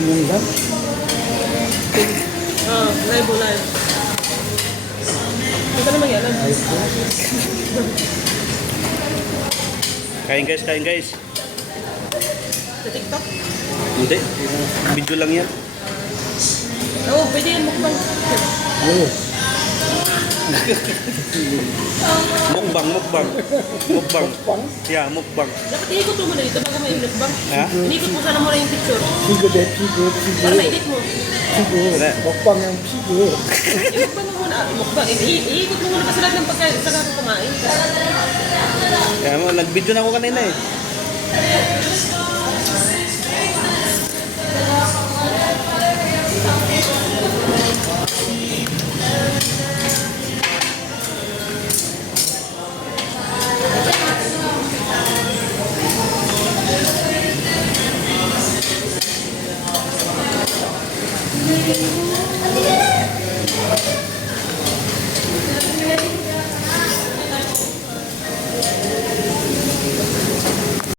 Yung lang. Live. Ito naman yan. Kain guys. Sa TikTok? Hindi. Video lang yan. Oo, pwede yan mukbang. Oo. Mukbang. Pang. Yeah, mukbang. Dapat iikot mo muna dito bago may mukbang. Ha? Inikot mo sana muna yung picture. Pigo de, Para ma-edit mo. Pigo. Mukbang yung pigo. Mukbang mo muna. Mukbang. Iikot mo muna kasi lahat ng pagkain sa kako kumain. Kaya mo, nag-video na ako kanina eh.